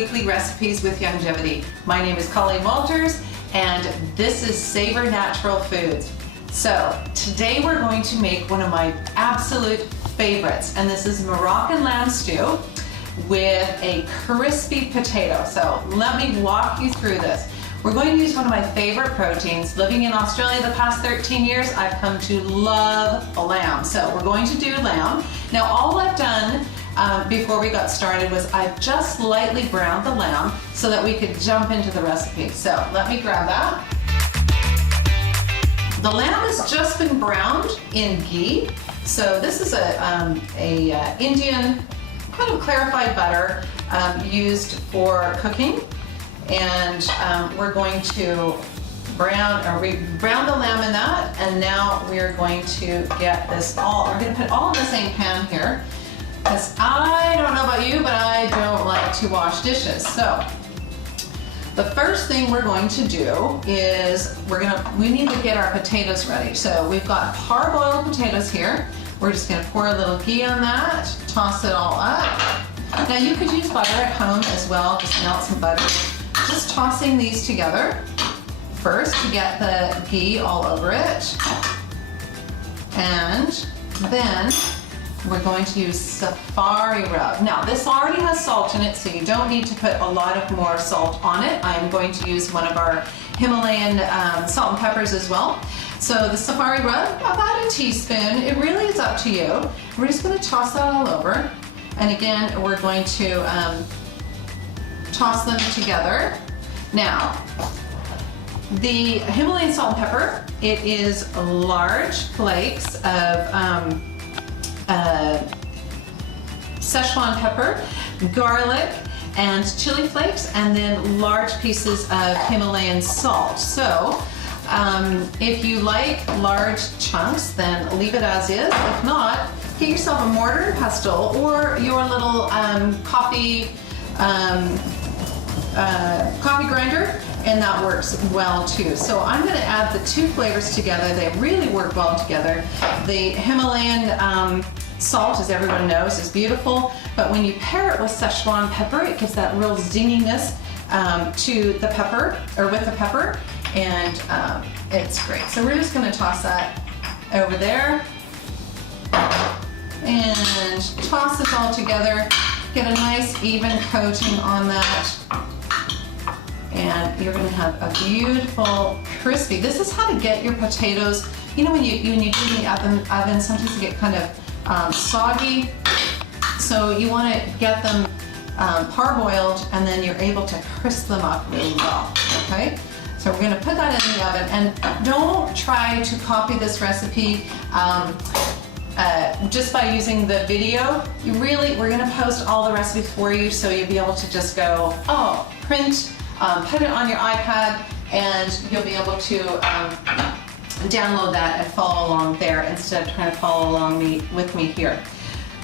weekly recipes with Youngevity. My name is Colleen Walters and this is Saveur Natural Foods. So today we're going to make one of my absolute favorites, and this is Moroccan lamb stew with a crispy potato. So let me walk you through this. We're going to use one of my favorite proteins. Living in Australia the past 13 years, I've come to love lamb. So we're going to do lamb. Now all I've done before we got started was I just lightly browned the lamb so that we could jump into the recipe. So let me grab that. The lamb has just been browned in ghee. So this is a Indian kind of clarified butter used for cooking. And we're going to brown the lamb in that, and now we're going to get this we're going to put it all in the same pan here, because I don't know about you, but I don't like to wash dishes. So the first thing we're going to do is we need to get our potatoes ready. So we've got parboiled potatoes here. We're just going to pour a little ghee on that, toss it all up. Now you could use butter at home as well, just melt some butter. Just tossing these together first to get the ghee all over it, and then we're going to use Saveur rub. Now this already has salt in it, so you don't need to put a lot of more salt on it. I'm going to use one of our Himalayan salt and peppers as well. So the Saveur rub, about a teaspoon. It really is up to you. We're just going to toss that all over, and again we're going to toss them together. Now, the Himalayan salt and pepper, it is large flakes of Szechuan pepper, garlic, and chili flakes, and then large pieces of Himalayan salt. So, if you like large chunks, then leave it as is. If not, get yourself a mortar and pestle or your little coffee grinder, and that works well too. So I'm going to add the two flavors together. They really work well together. The Himalayan salt, as everyone knows, is beautiful, but when you pair it with Szechuan pepper, it gives that real zinginess to the pepper, or with the pepper, and it's great. So we're just going to toss that over there and toss this all together. Get a nice even coating on that, and you're going to have a beautiful crispy. This is how to get your potatoes. You know, when you do it in the oven, sometimes they get kind of soggy. So you want to get them parboiled, and then you're able to crisp them up really well. Okay. So we're going to put that in the oven, and don't try to copy this recipe just by using the video. We're going to post all the recipes for you, so you'll be able to just go, print, put it on your iPad, and you'll be able to download that and follow along there instead of trying to follow along with me here.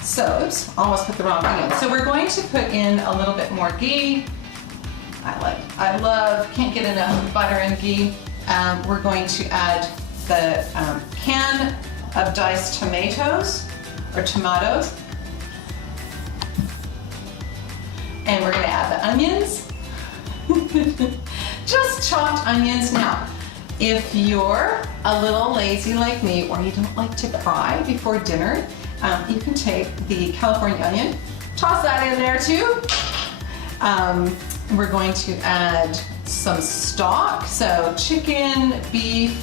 So, oops, almost put the wrong thing in. So we're going to put in a little bit more ghee. Can't get enough butter and ghee. We're going to add the can of diced tomatoes, and we're going to add the onions. Just chopped onions. Now, if you're a little lazy like me, or you don't like to fry before dinner, you can take the California onion, toss that in there too. We're going to add some stock, so chicken, beef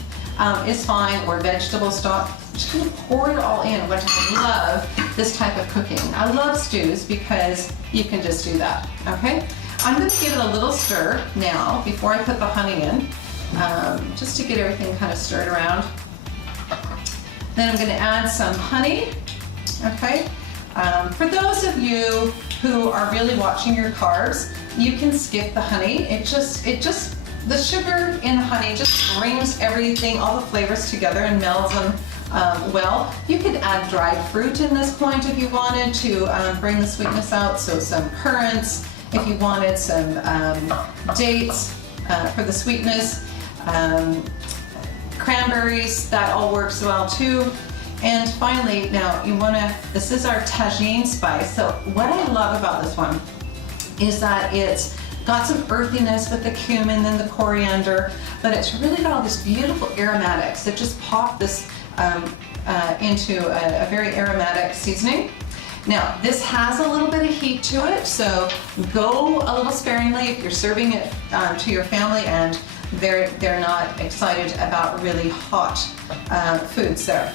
is fine, or vegetable stock. Just gonna pour it all in, which I love this type of cooking. I love stews because you can just do that, okay? I'm gonna give it a little stir now before I put the honey in, just to get everything kind of stirred around. Then I'm gonna add some honey, okay? For those of you who are really watching your carbs, you can skip the honey. The sugar in the honey just brings everything, all the flavors together, and melds them well. You could add dried fruit in this point if you wanted to bring the sweetness out. So some currants, if you wanted some dates for the sweetness, cranberries, that all works well too. And finally, now this is our Tagine Spice. So what I love about this one is that it's got some earthiness with the cumin and the coriander, but it's really got all these beautiful aromatics that just pop this into a very aromatic seasoning. Now, this has a little bit of heat to it, so go a little sparingly if you're serving it to your family and they're not excited about really hot foods there.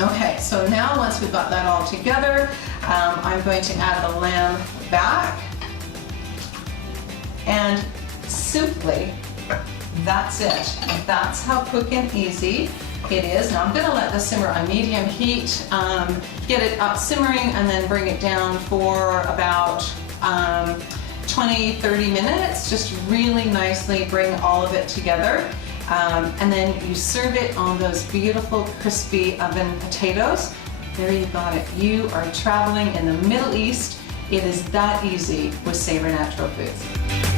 Okay, so now once we've got that all together, I'm going to add the lamb back. And simply, that's it. That's how quick and easy it is. Now I'm going to let this simmer on medium heat, get it up simmering, and then bring it down for about 20-30 minutes. Just really nicely bring all of it together. And then you serve it on those beautiful crispy oven potatoes. There you got it. You are traveling in the Middle East. It is that easy with Saveur Natural Foods.